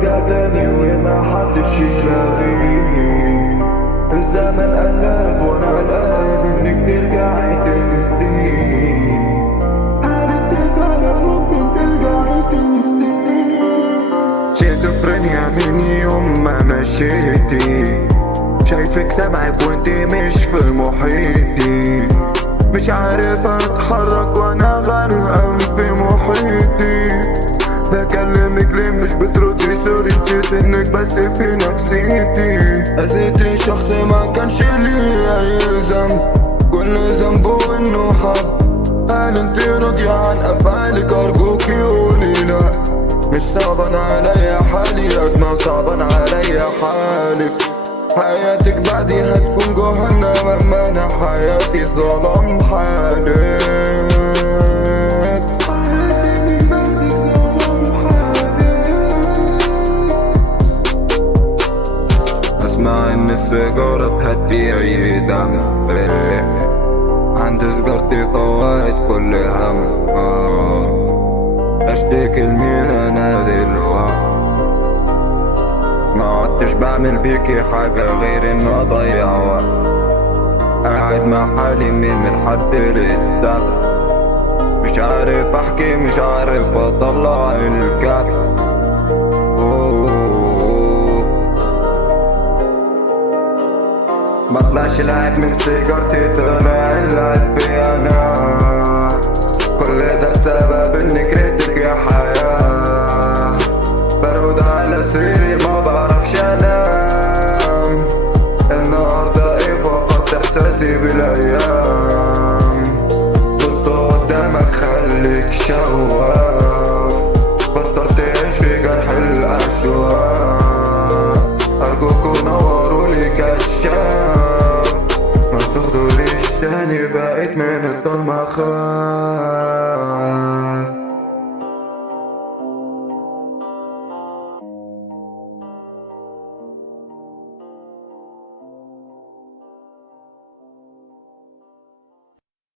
ترجع تاني وما حدش يلاغيني. الزمن قلب وانا قلقان انك ترجعي تنسيني. عارف ترجع ممكن ترجعي تنسيني. شيزوفرينيا من يوم ما مشيتي، شايفك سامعك وانتي مش في محيطي. مش عارف اتحرك وانا غرقان في محيطي. بكلمك ليه مش بتردي؟ سوري نسيت انك بس في نفسيتي. اذيتي شخص ما كانش ليه اي ذنب، كل ذنبه انه حب. هل انتي راضية عن افعالك؟ ارجوكي قولي لا. مش صعبان عليا حالي قد ما صعبان عليا حالك. حياتك بعدي هتكون جهنم اما انا حياتي ظلام حالك. اسمع ان السيجارة تهدي اي دم، عند سجارتي فوائد كل هم. اشتكي لمين انا دلوقتي؟ ما عدتش بعمل بيكي حاجة غير ان اضيع وقت. قاعد مع حالي من حد للسبب، مش عارف احكي مش عارف اطلع الكبت. مطلعش العيب من سيجارتي، طلع العيب بي انا.